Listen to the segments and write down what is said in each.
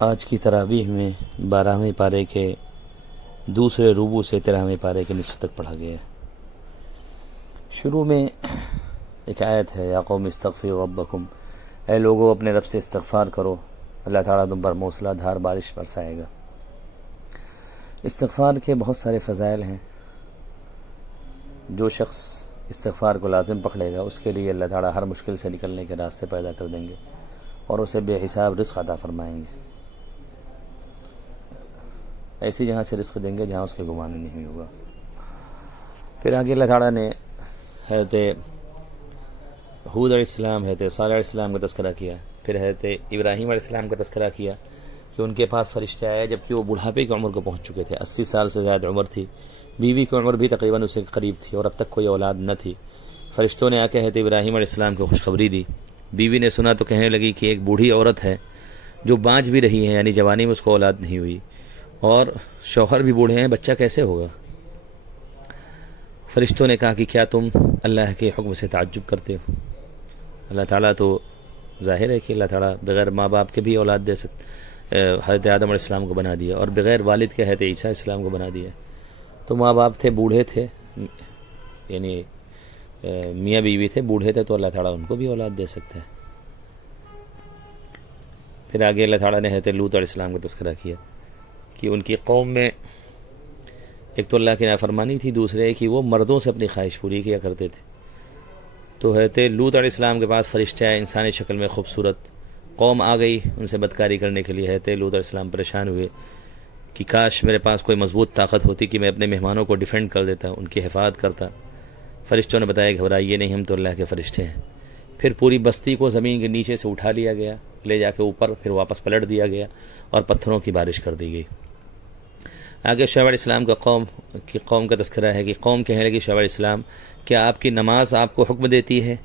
آج کی تراویح میں 12ویں پارے کے دوسرے ربوع سے 13ویں پارے کے نصف تک پڑھا گیا ہے۔ شروع میں ایک آیت ہے، یا قوم استغفروا ربکم، اے لوگو اپنے رب سے استغفار کرو، اللہ تعالیٰ تم پر موسلا دھار بارش برسائے گا۔ استغفار کے بہت سارے فضائل ہیں، جو شخص استغفار کو لازم پکڑے گا اس کے لیے اللہ تعالیٰ ہر مشکل سے نکلنے کے راستے پیدا کر دیں گے اور اسے بے حساب رزق عطا فرمائیں گے، ایسی جہاں سے رزق دیں گے جہاں اس کے گمان نہیں ہوگا۔ پھر آگے اللہ تعالیٰ نے حضرت ہود علیہ السلام، حضرت صالح علیہ السلام کا تذکرہ کیا، پھر حضرت ابراہیم علیہ السلام کا تذکرہ کیا کہ ان کے پاس فرشتے آئے جبکہ وہ بڑھاپے کی عمر کو پہنچ چکے تھے، 80 سال سے زیادہ عمر تھی، بیوی کی عمر بھی تقریباً اسے قریب تھی اور اب تک کوئی اولاد نہ تھی۔ فرشتوں نے آ کے حضرت ابراہیم علیہ السلام کو خوشخبری دی۔ بیوی نے سنا تو کہنے لگی کہ ایک بوڑھی عورت ہے جو بانج بھی رہی ہے، یعنی جوانی میں اس کو اولاد نہیں ہوئی، اور شوہر بھی بوڑھے ہیں، بچہ کیسے ہوگا؟ فرشتوں نے کہا کہ کیا تم اللہ کے حکم سے تعجب کرتے ہو؟ اللہ تعالیٰ تو ظاہر ہے کہ اللہ تعالیٰ بغیر ماں باپ کے بھی اولاد دے سکتے، حضرت آدم علیہ السلام کو بنا دیا، اور بغیر والد کے حضرت عیسیٰ علیہ السلام کو بنا دیا۔ تو ماں باپ تھے، بوڑھے تھے، یعنی میاں بیوی تھے، بوڑھے تھے، تو اللہ تعالیٰ ان کو بھی اولاد دے سکتے ہیں۔ پھر آگے اللہ تعالیٰ نے حضرت لوط علیہ السلام کا تذکرہ کیا کہ ان کی قوم میں ایک تو اللہ کی نافرمانی تھی، دوسرے کہ وہ مردوں سے اپنی خواہش پوری کیا کرتے تھے۔ تو حضرت لوط علیہ السلام کے پاس فرشتے آئے انسانی شکل میں، خوبصورت قوم آ گئی ان سے بدکاری کرنے کے لیے۔ حضرت لوط علیہ السلام پریشان ہوئے کہ کاش میرے پاس کوئی مضبوط طاقت ہوتی کہ میں اپنے مہمانوں کو ڈیفینڈ کر دیتا، ان کی حفاظت کرتا۔ فرشتوں نے بتایا گھبرائیے نہیں، ہم تو اللہ کے فرشتے ہیں۔ پھر پوری بستی کو زمین کے نیچے سے اٹھا لیا گیا، لے جا کے اوپر، پھر واپس پلٹ دیا گیا اور پتھروں کی بارش کر دی گئی۔ آگے شعیب علیہ السلام کا قوم کا تذکرہ ہے کہ قوم کہنے لگی شعیب علیہ السلام، کیا آپ کی نماز آپ کو حکم دیتی ہے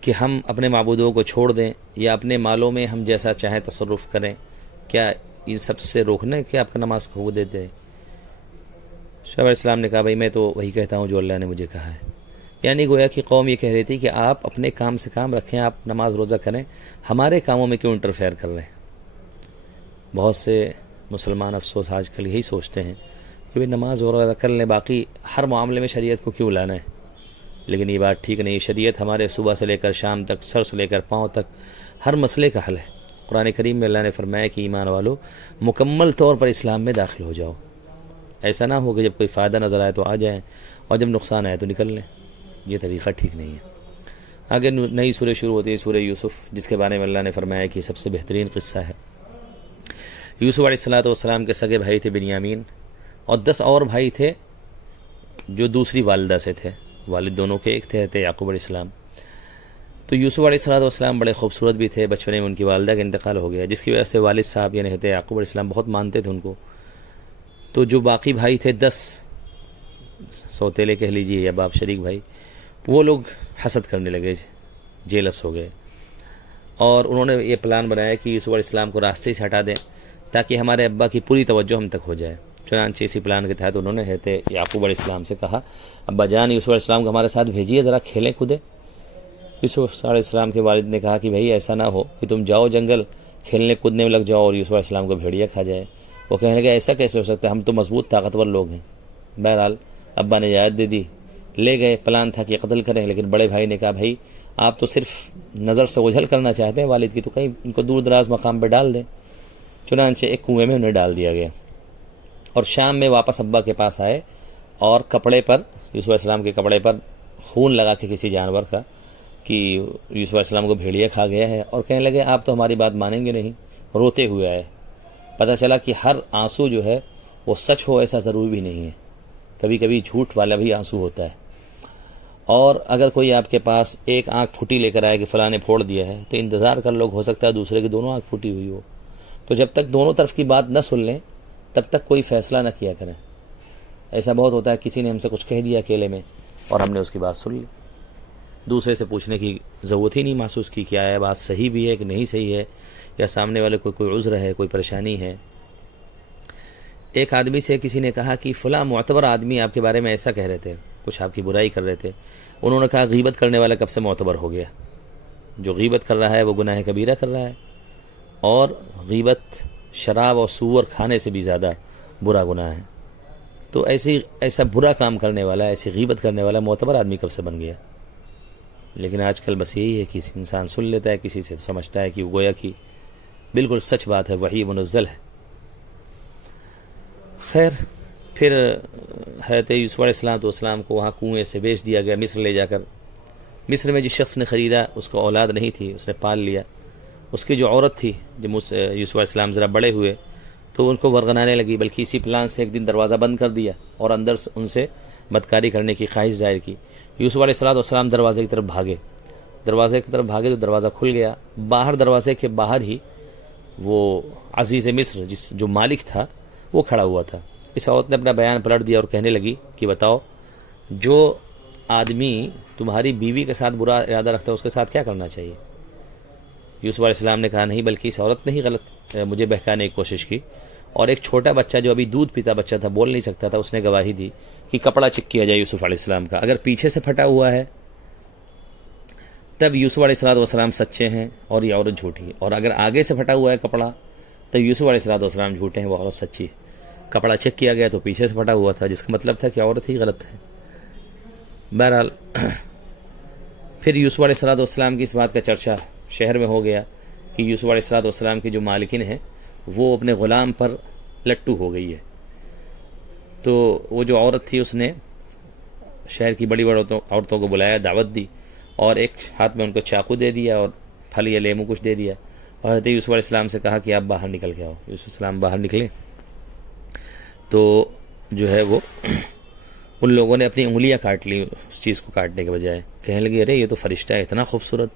کہ ہم اپنے معبودوں کو چھوڑ دیں یا اپنے مالوں میں ہم جیسا چاہیں تصرف کریں؟ کیا ان سب سے روکنا ہے کہ آپ کا نماز کو حکم دیتے ہیں؟ شعیب علیہ السلام نے کہا بھائی میں تو وہی کہتا ہوں جو اللہ نے مجھے کہا ہے۔ یعنی گویا کہ قوم یہ کہہ رہی تھی کہ آپ اپنے کام سے کام رکھیں، آپ نماز روزہ کریں، ہمارے کاموں میں کیوں انٹرفیئر کر رہے ہیں؟ بہت سے مسلمان افسوس آج کل یہی سوچتے ہیں کہ بھئی نماز روزہ کر لیں، باقی ہر معاملے میں شریعت کو کیوں لانا ہے؟ لیکن یہ بات ٹھیک نہیں۔ شریعت ہمارے صبح سے لے کر شام تک، سر سے لے کر پاؤں تک ہر مسئلے کا حل ہے۔ قرآن کریم میں اللہ نے فرمایا کہ ایمان والو مکمل طور پر اسلام میں داخل ہو جاؤ، ایسا نہ ہو کہ جب کوئی فائدہ نظر آئے تو آ جائیں اور جب نقصان آئے تو نکل لیں، یہ طریقہ ٹھیک نہیں ہے۔ آگے نئی سورہ شروع ہوتی ہے، سورہ یوسف، جس کے بارے میں اللہ نے فرمایا کہ سب سے بہترین قصہ ہے۔ یوسف علیہ السلام کے سگے بھائی تھے بنیامین، اور 10 اور بھائی تھے جو دوسری والدہ سے تھے، والد دونوں کے ایک تھے یعقوب علیہ السلام۔ تو یوسف علیہ السلام بڑے خوبصورت بھی تھے، بچپنے میں ان کی والدہ کا انتقال ہو گیا، جس کی وجہ سے والد صاحب یعنی یعقوب علیہ السلام بہت مانتے تھے ان کو۔ تو جو باقی بھائی تھے 10 سوتیلے کہہ لیجیے یا باپ شریک بھائی، وہ لوگ حسد کرنے لگے، جیلس ہو گئے، اور انہوں نے یہ پلان بنایا کہ یوسف علیہ السلام کو راستے سے ہٹا دیں تاکہ ہمارے ابا کی پوری توجہ ہم تک ہو جائے۔ چنانچہ اسی پلان کے تحت انہوں نے حضرت یعقوب علیہ السلام سے کہا، ابا جان یوسف علیہ السلام کو ہمارے ساتھ بھیجیے، ذرا کھیلیں کودیں۔ یوسف علیہ السلام کے والد نے کہا کہ بھائی ایسا نہ ہو کہ تم جاؤ جنگل کھیلنے کودنے میں لگ جاؤ اور یوسف علیہ السلام کو بھیڑیا کھا جائے۔ وہ کہنے لگے ایسا کیسے ہو سکتا ہے، ہم تو مضبوط طاقتور لوگ ہیں۔ بہرحال ابا نے اجازت دے دی، لے گئے۔ پلان تھا کہ قتل کریں، لیکن بڑے بھائی نے کہا بھائی آپ تو صرف نظر سے اوجھل کرنا چاہتے ہیں والد کی، تو کہیں ان کو دور دراز مقام پہ ڈال دیں۔ چنانچہ ایک کنویں میں انہیں ڈال دیا گیا، اور شام میں واپس ابا کے پاس آئے اور کپڑے پر، یوسف علیہ السلام کے کپڑے پر خون لگا کے کسی جانور کا کہ یوسف علیہ السلام کو بھیڑیا کھا گیا ہے، اور کہنے لگے آپ تو ہماری بات مانیں گے نہیں۔ روتے ہوئے آئے۔ پتہ چلا کہ ہر آنسو جو ہے وہ سچ ہو ایسا ضروری بھی نہیں ہے، کبھی کبھی جھوٹ والا بھی آنسو ہوتا ہے۔ اور اگر کوئی آپ کے پاس ایک آنکھ پھوٹی لے کر آئے کہ فلاں نے پھوڑ دیا ہے، تو انتظار کر لوگ، ہو سکتا ہے دوسرے کی دونوں آنکھ پھوٹی ہوئی ہو۔ تو جب تک دونوں طرف کی بات نہ سن لیں تب تک کوئی فیصلہ نہ کیا کریں۔ ایسا بہت ہوتا ہے کسی نے ہم سے کچھ کہہ دیا اکیلے میں اور ہم نے اس کی بات سن لی، دوسرے سے پوچھنے کی ضرورت ہی نہیں محسوس کی کہ آیا بات صحیح بھی ہے کہ نہیں صحیح ہے، یا سامنے والے کو کوئی عذر ہے، کوئی پریشانی ہے۔ ایک آدمی سے کسی نے کہا کہ فلاں معتبر آدمی آپ کے بارے میں ایسا کہہ رہے تھے، کچھ آپ کی برائی کر رہے تھے۔ انہوں نے کہا غیبت کرنے والا کب سے معتبر ہو گیا؟ جو غیبت کر رہا ہے وہ گناہ کبیرہ کر رہا ہے، اور غیبت شراب اور سور کھانے سے بھی زیادہ برا گناہ ہے. تو ایسا برا کام کرنے والا، ایسی غیبت کرنے والا معتبر آدمی کب سے بن گیا؟ لیکن آج کل بس یہی ہے کہ انسان سن لیتا ہے کسی سے، سمجھتا ہے کہ وہ گویا کہ بالکل سچ بات ہے، وحی منزل ہے. خیر، پھر حضرت یوسف علیہ السلام کو وہاں کنویں سے بیچ دیا گیا مصر لے جا کر. مصر میں جس شخص نے خریدا اس کو اولاد نہیں تھی، اس نے پال لیا. اس کی جو عورت تھی، جب یوسف علیہ السلام ذرا بڑے ہوئے تو ان کو ورغنانے لگی، بلکہ اسی پلان سے ایک دن دروازہ بند کر دیا اور اندر سے ان سے بدکاری کرنے کی خواہش ظاہر کی. یوسف علیہ السلام دروازے کی طرف بھاگے تو دروازہ کھل گیا. باہر دروازے کے باہر ہی وہ عزیز مصر جو مالک تھا وہ کھڑا ہوا تھا. اس عورت نے اپنا بیان پلٹ دیا اور کہنے لگی کہ بتاؤ، جو آدمی تمہاری بیوی کے ساتھ برا ارادہ رکھتا ہے اس کے ساتھ کیا کرنا چاہیے؟ یوسف علیہ السلام نے کہا نہیں، بلکہ اس عورت نے ہی غلط مجھے بہکانے کی کوشش کی. اور ایک چھوٹا بچہ جو ابھی دودھ پیتا بچہ تھا، بول نہیں سکتا تھا، اس نے گواہی دی کہ کپڑا چیک کیا جائے یوسف علیہ السلام کا. اگر پیچھے سے پھٹا ہوا ہے تب یوسف علیہ السلام سچے ہیں اور یہ عورت جھوٹی ہے، اور اگر آگے سے پھٹا ہوا ہے کپڑا تو یوسف علیہ السلام جھوٹے ہیں، وہ عورت سچی ہے. کپڑا چیک کیا گیا تو پیچھے سے پھٹا ہوا تھا، جس کا مطلب تھا کہ عورت ہی غلط ہے. بہرحال پھر یوسف علیہ السلام کی اس بات کا چرچا شہر میں ہو گیا کہ یوسف علیہ السلام کی جو مالکن ہے وہ اپنے غلام پر لٹو ہو گئی ہے. تو وہ جو عورت تھی اس نے شہر کی بڑی عورتوں کو بلایا، دعوت دی، اور ایک ہاتھ میں ان کو چاقو دے دیا اور پھل یا لیمو کچھ دے دیا، اور حضرت یوسف علیہ السلام سے کہا کہ آپ باہر نکل کے آؤ. یوسف علیہ السلام باہر نکلے تو جو ہے وہ ان لوگوں نے اپنی انگلیاں کاٹ لی اس چیز کو کاٹنے کے بجائے. کہنے لگے ارے یہ تو فرشتہ ہے، اتنا خوبصورت.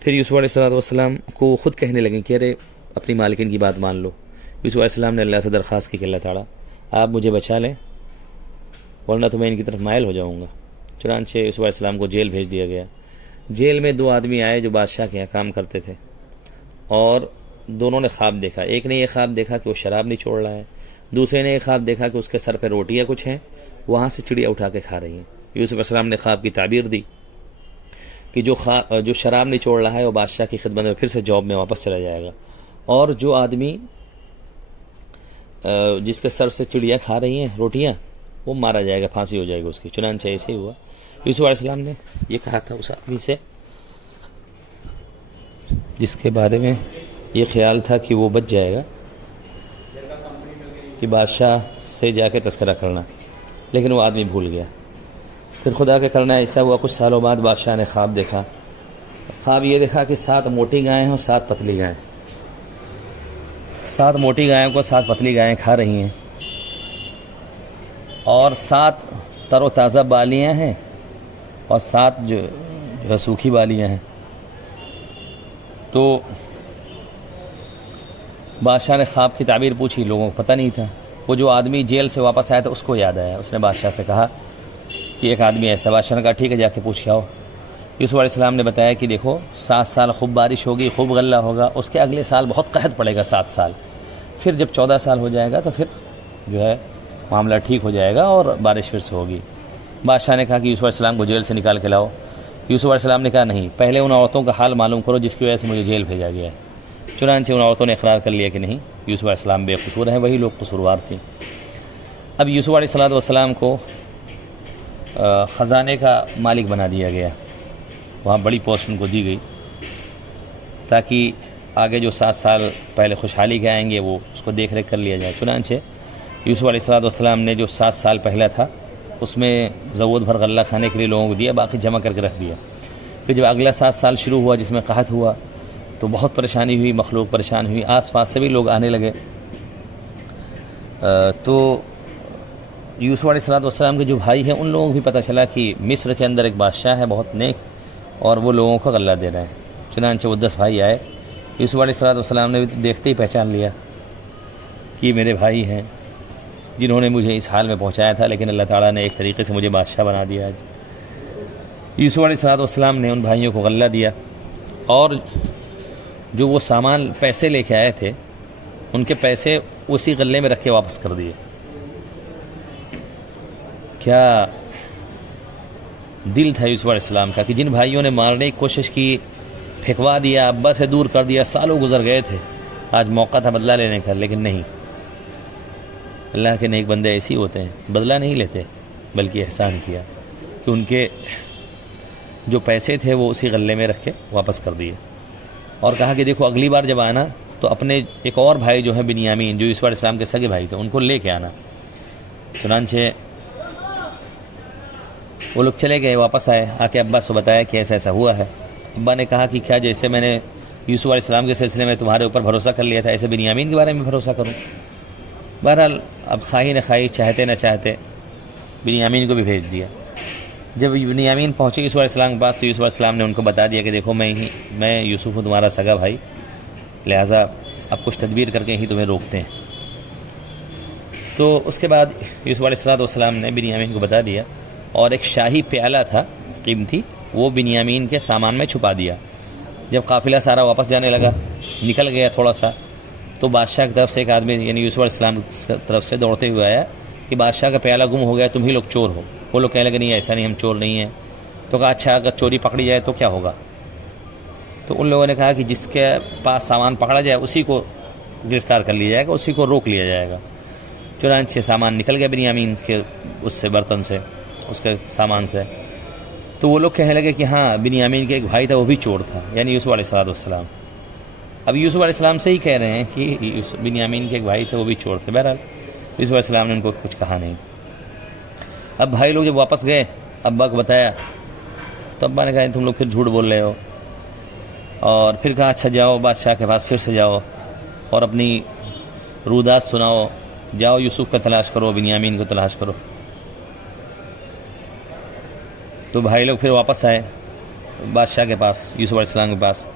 پھر یوسف علیہ السلام کو خود کہنے لگے کہ ارے اپنی مالکن کی بات مان لو. یوسف علیہ السلام نے اللہ سے درخواست کی کہ اللہ تعالیٰ آپ مجھے بچا لیں ورنہ تو میں ان کی طرف مائل ہو جاؤں گا. چنانچہ یوسف علیہ السلام کو جیل بھیج دیا گیا. جیل میں 2 آدمی آئے جو بادشاہ کے یہاں کام کرتے تھے، اور دونوں نے خواب دیکھا. ایک نے یہ خواب دیکھا کہ وہ شراب نہیں چھوڑ رہا ہے، دوسرے نے یہ خواب دیکھا کہ اس کے سر پہ روٹیاں کچھ ہیں، وہاں سے چڑیا اٹھا کے کھا رہی ہیں. یوسف علیہ السلام نے خواب کی تعبیر دی کہ جو شراب نہیں چھوڑ رہا ہے وہ بادشاہ کی خدمت میں پھر سے جاب میں واپس چلا جائے گا، اور جو آدمی جس کے سر سے چڑیا کھا رہی ہیں روٹیاں وہ مارا جائے گا، پھانسی ہو جائے گی اس کی. چنانچہ ایسے ہی ہوا. یوسف علیہ السلام نے یہ کہا تھا اس آدمی سے جس کے بارے میں یہ خیال تھا کہ وہ بچ جائے گا، کہ بادشاہ سے جا کے تذکرہ کرنا، لیکن وہ آدمی بھول گیا. پھر خدا کا کرنا ایسا ہوا، کچھ سالوں بعد بادشاہ نے خواب دیکھا. خواب یہ دیکھا کہ 7 موٹی گائیں ہیں اور 7 پتلی گائیں. 7 موٹی گائیں کو 7 پتلی گائیں کھا رہی ہیں، اور 7 تر و تازہ بالیاں ہیں اور 7 جو ہے سوکھی بالیاں ہیں. تو بادشاہ نے خواب کی تعبیر پوچھی، لوگوں کو پتہ نہیں تھا. وہ جو آدمی جیل سے واپس آیا تھا اس کو یاد آیا. اس نے بادشاہ سے کہا کہ ایک آدمی ایسا. بادشاہ نے کہا ٹھیک ہے جا کے پوچھ کے آؤ. یوسف علیہ السلام نے بتایا کہ دیکھو 7 سال خوب بارش ہوگی، خوب غلہ ہوگا، اس کے اگلے سال بہت قحط پڑے گا 7 سال، پھر جب 14 سال ہو جائے گا تو پھر جو ہے معاملہ ٹھیک ہو جائے گا اور بارش پھر سے ہوگی. بادشاہ نے کہا کہ یوسف علیہ السلام کو جیل سے نکال کے لاؤ. یوسف علیہ السلام نے کہا نہیں، پہلے ان عورتوں کا حال معلوم کرو جس کی وجہ سے مجھے جیل بھیجا گیا ہے. چنانچہ ان عورتوں نے اقرار کر لیا کہ نہیں، یوسف علیہ السلام بے قصور ہیں، وہی لوگ قصوروار تھیں. اب یوسف علیہ السلام کو خزانے کا مالک بنا دیا گیا، وہاا بڑی پوسٹ ان کو دی گئی تاکہ آگے جو 7 سال پہلے خوشحالی کے آئیں گے وہ اس کو دیکھ ریکھ کر لیا جائے. چنانچہ یوسف علیہ السلام نے جو 7 سال پہلا تھا اس میں ضرورت بھر غلہ کھانے کے لیے لوگوں کو دیا، باقی جمع کر کے رکھ دیا. پھر جب اگلا 7 سال شروع ہوا جس میں قحط ہوا تو بہت پریشانی ہوئی، مخلوق پریشان ہوئی، آس پاس سے بھی لوگ آنے لگے. تو یوسف علیہ السلام کے جو بھائی ہیں ان لوگوں کو بھی پتہ چلا کہ مصر کے اندر ایک بادشاہ ہے بہت نیک اور وہ لوگوں کو غلہ دے رہے ہیں. چنانچہ وہ 10 بھائی آئے. یوسف علیہ السلام نے بھی دیکھتے ہی پہچان لیا کہ میرے بھائی ہیں جنہوں نے مجھے اس حال میں پہنچایا تھا، لیکن اللہ تعالیٰ نے ایک طریقے سے مجھے بادشاہ بنا دیا. آج یوسف علیہ السلام نے ان بھائیوں کو غلہ دیا، اور جو وہ سامان پیسے لے کے آئے تھے ان کے پیسے اسی غلے میں رکھ کے واپس کر دیے. کیا دل تھا یوسف علیہ السلام کا کہ جن بھائیوں نے مارنے کی کوشش کی، پھینکوا دیا، ابا سے دور کر دیا، سالوں گزر گئے تھے، آج موقع تھا بدلہ لینے کا، لیکن نہیں، اللہ کے نیک بندے ایسے ہوتے ہیں، بدلہ نہیں لیتے بلکہ احسان کیا کہ ان کے جو پیسے تھے وہ اسی غلے میں رکھ کے واپس کر دیے، اور کہا کہ دیکھو اگلی بار جب آنا تو اپنے ایک اور بھائی جو ہے بنیامین، جو یوسف علیہ السلام کے سگے بھائی تھے، ان کو لے کے آنا۔ چنانچہ وہ لوگ چلے گئے، واپس آئے، آ کے ابا سے بتایا کہ ایسا ایسا ہوا ہے۔ ابا نے کہا کہ کیا جیسے میں نے یوسف علیہ السلام کے سلسلے میں تمہارے اوپر بھروسہ کر لیا تھا، ایسے بنیامین کے بارے میں بھروسہ کروں؟ بہرحال اب خواہی نہ خواہی، چاہتے نہ چاہتے بنیامین کو بھی بھیج دیا۔ جب بنیامین پہنچے یوسف علیہ السلام کے پاس تو یوسف علیہ السلام نے ان کو بتا دیا کہ دیکھو میں یوسف ہوں، تمہارا سگا بھائی، لہٰذا اب کچھ تدبیر کر کے ہی تمہیں روکتے ہیں۔ تو اس کے بعد یوسف علیہ السلام نے بنیامین کو بتا دیا، اور ایک شاہی پیالہ تھا قیمتی، وہ بنیامین کے سامان میں چھپا دیا۔ جب قافلہ سارا واپس جانے لگا، نکل گیا تھوڑا سا، تو بادشاہ کی طرف سے ایک آدمی یعنی یوسف علیہ السلام کی طرف سے دوڑتے ہوئے آیا کہ بادشاہ کا پیالہ گم ہو گیا، تم ہی لوگ چور ہو۔ وہ لوگ کہنے لگے نہیں ایسا نہیں، ہم چور نہیں ہیں۔ تو کہا اچھا اگر چوری پکڑی جائے تو کیا ہوگا؟ تو ان لوگوں نے کہا کہ جس کے پاس سامان پکڑا جائے اسی کو گرفتار کر لیا جائے گا، اسی کو روک لیا جائے گا۔ چنانچہ سامان نکل گیا بنیامین کے اس سے برتن سے، اس کے سامان سے۔ تو وہ لوگ کہنے لگے کہ ہاں بنیامین کے ایک بھائی تھا وہ بھی چور تھا، یعنی یوسف علیہ السلام۔ اب یوسف علیہ السلام سے ہی کہہ رہے ہیں کہ بنیامین کے ایک بھائی تھے وہ بھی چور تھے۔ بہرحال یوسف علیہ السلام نے ان کو کچھ کہا نہیں۔ اب بھائی لوگ جب واپس گئے، ابا کو بتایا تو ابا نے کہا تم لوگ پھر جھوٹ بول رہے ہو، اور پھر کہا اچھا جاؤ بادشاہ کے پاس پھر سے جاؤ اور اپنی رودات سناؤ، جاؤ یوسف کا تلاش کرو، بنیامین کو تلاش کرو۔ تو بھائی لوگ پھر واپس آئے بادشاہ کے پاس، یوسف علیہ السلام کے پاس۔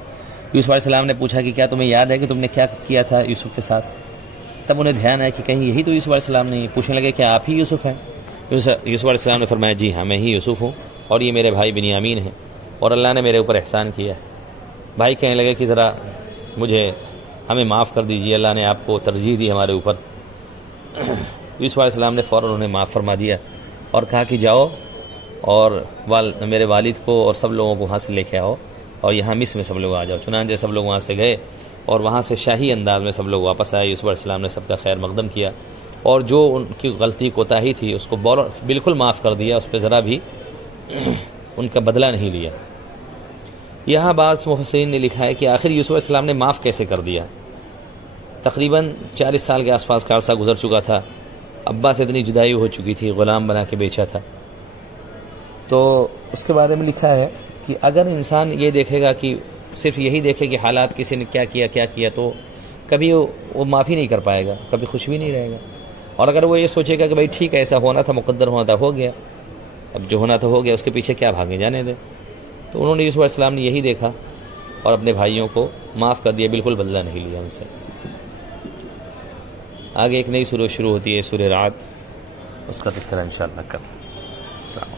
یوسف علیہ السلام نے پوچھا کہ کیا تمہیں یاد ہے کہ تم نے کیا کیا تھا یوسف کے ساتھ؟ تب انہیں دھیان آیا کہ کہیں یہی تو یوسف علیہ السلام نہیں۔ پوچھنے لگے کیا آپ ہی یوسف ہیں؟ یوسف علیہ السلام نے فرمایا جی ہاں میں ہی یوسف ہوں، اور یہ میرے بھائی بنیامین ہیں، اور اللہ نے میرے اوپر احسان کیا ہے۔ بھائی کہنے لگے کہ ذرا ہمیں معاف کر دیجیے، اللہ نے آپ کو ترجیح دی ہمارے اوپر۔ یوسف علیہ السلام نے فوراً انہیں معاف فرما دیا اور کہا کہ جاؤ اور میرے والد کو اور سب لوگوں کو وہاں سے لے کے آؤ، اور یہاں مصر میں سب لوگ آ جاؤ۔ چنانچہ سب لوگ وہاں سے گئے اور وہاں سے شاہی انداز میں سب لوگ واپس آئے۔ یوسف علیہ السلام نے سب کا خیر مقدم کیا، اور جو ان کی غلطی کوتاہی تھی اس کو بالکل معاف کر دیا، اس پہ ذرا بھی ان کا بدلہ نہیں لیا۔ یہاں بعض مفسرین نے لکھا ہے کہ آخر یوسف علیہ السلام نے معاف کیسے کر دیا؟ تقریباً 40 سال کے آس پاس کا عرصہ گزر چکا تھا، ابا سے اتنی جدائی ہو چکی تھی، غلام بنا کے بیچا تھا۔ تو اس کے بارے میں لکھا ہے کہ اگر انسان یہ دیکھے گا کہ صرف یہی دیکھے کہ حالات کسی نے کیا کیا تو کبھی وہ معافی نہیں کر پائے گا، کبھی خوش بھی نہیں رہے گا۔ اور اگر وہ یہ سوچے گا کہ بھائی ٹھیک ہے ایسا ہونا تھا، مقدر ہونا تھا، ہو گیا، اب جو ہونا تھا ہو گیا، اس کے پیچھے کیا بھاگے، جانے دے۔ تو انہوں نے یوسف علیہ السلام نے یہی دیکھا اور اپنے بھائیوں کو معاف کر دیا، بالکل بدلہ نہیں لیا ان سے۔ آگے ایک نئی سورہ شروع ہوتی ہے، سورہ رعد، اس کا تذکرہ انشاءاللہ کل۔ السلام علیکم۔